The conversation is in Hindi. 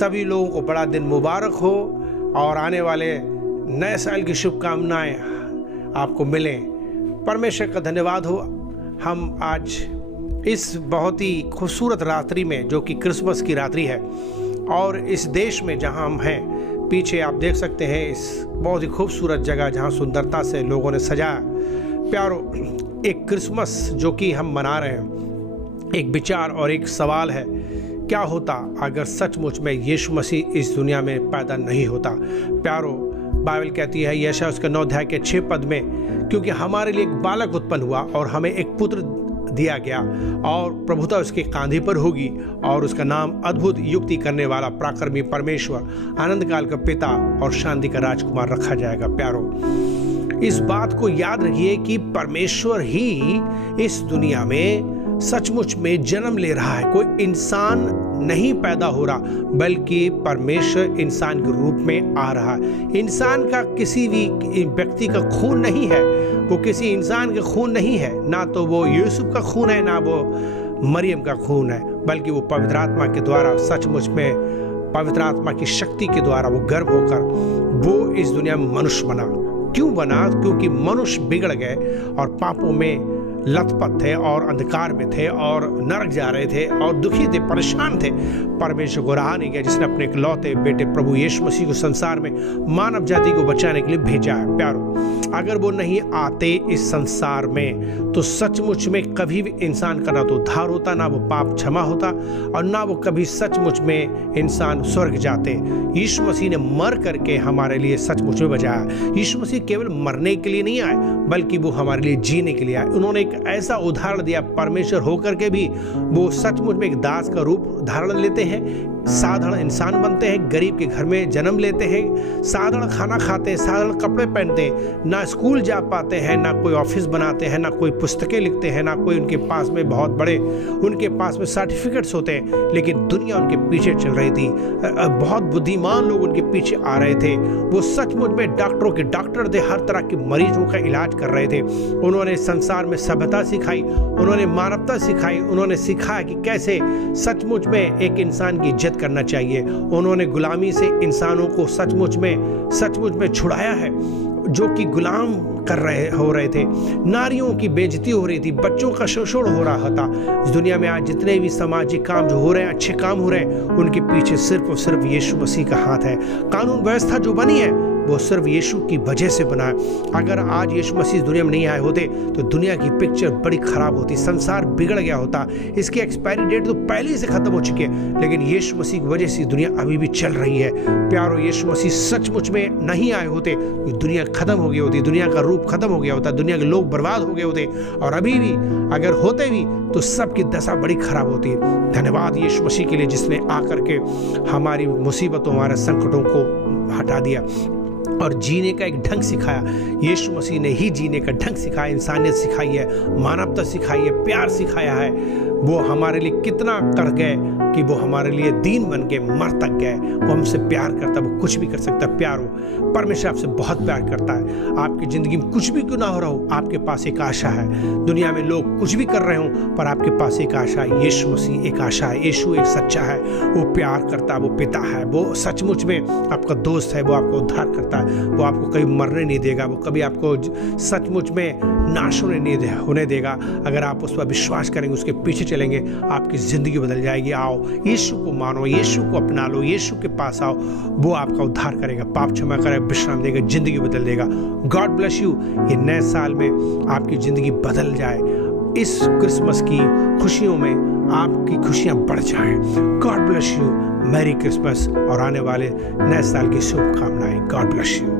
सभी लोगों को बड़ा दिन मुबारक हो और आने वाले नए साल की शुभकामनाएं आपको मिलें। परमेश्वर का धन्यवाद हो। हम आज इस बहुत ही खूबसूरत रात्रि में, जो कि क्रिसमस की रात्रि है, और इस देश में जहां हम हैं, पीछे आप देख सकते हैं इस बहुत ही खूबसूरत जगह जहां सुंदरता से लोगों ने सजाया। प्यारो, एक क्रिसमस जो कि हम मना रहे हैं, एक विचार और एक सवाल है, क्या होता अगर सचमुच में यीशु मसीह इस दुनिया में पैदा नहीं होता। प्यारो, बाइबल कहती है यशायाह उसके 9 अध्याय के 6 पद में, क्योंकि हमारे लिए एक बालक उत्पन्न हुआ और हमें एक पुत्र दिया गया और प्रभुता उसके कांधे पर होगी और उसका नाम अद्भुत युक्ति करने वाला, पराक्रमी परमेश्वर, आनंद काल का पिता और शांति का राजकुमार रखा जाएगा। प्यारो, इस बात को याद रखिए कि परमेश्वर ही इस दुनिया में सचमुच में जन्म ले रहा है। कोई इंसान नहीं पैदा हो रहा, बल्कि परमेश्वर इंसान के रूप में आ रहा है। इंसान का किसी भी व्यक्ति का खून नहीं है, वो किसी इंसान का खून नहीं है, ना तो वो यूसुफ का खून है, ना वो मरियम का खून है, बल्कि वो पवित्र आत्मा के द्वारा, सचमुच में पवित्र आत्मा की शक्ति के द्वारा वो गर्भ होकर वो इस दुनिया में मनुष्य बना। क्यों बना? क्योंकि मनुष्य बिगड़ गए और पापों में लथपथ थे और अंधकार में थे और नरक जा रहे थे और दुखी थे, परेशान थे। परमेश्वर को रहा नहीं गया, जिसने अपने इकलौते बेटे प्रभु यीशु मसीह को संसार में मानव जाति को बचाने के लिए भेजा है। प्यारो, अगर वो नहीं आते इस संसार में तो सचमुच में कभी भी इंसान का ना तो उद्धार होता, ना वो पाप क्षमा होता, और ना वो कभी सचमुच में इंसान स्वर्ग जाते। यीशु मसीह ने मर करके हमारे लिए सचमुच में बचाया। यीशु मसीह केवल मरने के लिए नहीं आए, बल्कि वो हमारे लिए जीने के लिए आए। उन्होंने एक ऐसा उदाहरण दिया, परमेश्वर होकर के भी वो सचमुच में एक दास का रूप धारण लेते हैं, साधारण इंसान बनते हैं, गरीब के घर में जन्म लेते हैं, साधारण खाना खाते हैं, साधारण कपड़े पहनते हैं, ना स्कूल जा पाते हैं, ना कोई ऑफिस बनाते हैं, ना कोई पुस्तकें लिखते हैं, ना कोई उनके पास में बहुत बड़े उनके पास में सर्टिफिकेट्स होते हैं, लेकिन दुनिया उनके पीछे चल रही थी। बहुत बुद्धिमान लोग उनके पीछे आ रहे थे। वो सचमुच में डॉक्टरों के डॉक्टर थे, हर तरह के मरीजों का इलाज कर रहे थे। उन्होंने संसार में सभ्यता सिखाई, उन्होंने मानवता सिखाई, उन्होंने सिखाया कि कैसे सचमुच में एक इंसान की इज्जत करना चाहिए। उन्होंने गुलामी से इंसानों को सचमुच में छुड़ाया है, जो कि गुलाम हो रहे थे। नारियों की बेइज्जती हो रही थी, बच्चों का शोषण हो रहा था। इस दुनिया में आज जितने भी सामाजिक काम जो हो रहे हैं, अच्छे काम हो रहे हैं, उनके पीछे सिर्फ और सिर्फ यीशु मसीह का हाथ है। कानून व्यवस्था जो बनी है वो सिर्फ यीशु की वजह से बना है। अगर आज यीशु मसीह दुनिया में नहीं आए होते तो दुनिया की पिक्चर बड़ी खराब होती, संसार बिगड़ गया होता। इसकी एक्सपायरी डेट तो पहले ही से खत्म हो चुकी है, लेकिन यीशु मसीह की वजह से दुनिया अभी भी चल रही है। प्यारो, यीशु मसीह सचमुच में नहीं आए होते तो दुनिया खत्म हो गई होती, दुनिया का रूप खत्म हो गया होता, दुनिया के लोग बर्बाद हो गए होते, और अभी भी अगर होते भी तो सबकी दशा बड़ी खराब होती। धन्यवाद यीशु मसीह के लिए, जिसने आकर के हमारी मुसीबतों, हमारे संकटों को हटा दिया और जीने का एक ढंग सिखाया। यीशु मसीह ने ही जीने का ढंग सिखाया, इंसानियत सिखाई है, मानवता सिखाई है, प्यार सिखाया है। वो हमारे लिए कितना कर गए कि वो हमारे लिए दीन बन के मर तक गए। वो हमसे प्यार करता, वो कुछ भी कर सकता। प्यारो, परमेश्वर आपसे बहुत प्यार करता है। आपकी ज़िंदगी में कुछ भी क्यों ना हो रहा हो, आपके पास एक आशा है। दुनिया में लोग कुछ भी कर रहे हो, पर आपके पास एक आशा है। यीशु मसीह एक आशा है। यीशु एक सच्चा है, वो प्यार करता है, वो पिता है, वो सचमुच में आपका दोस्त है, वो आपको उद्धार करता है, वो आपको कभी मरने नहीं देगा, वो कभी आपको सचमुच में नाश होने देगा। अगर आप उस पर विश्वास करेंगे, उसके पीछे चलेंगे, आपकी ज़िंदगी बदल जाएगी। आओ, यीशु को मानो, यीशु को अपना लो, यीशु के पास आओ, वो आपका उद्धार करेगा, पाप क्षमा करेगा, विश्राम देगा, ज़िंदगी बदल देगा। God bless you. ये नए साल में आपकी ज़िंदगी बदल जाए, इस क्रिसमस की खुशियों में आपकी खुशियाँ बढ़ जाएं। God bless you. Merry Christmas और आने वाले नए साल की शुभकामनाएं। God bless you.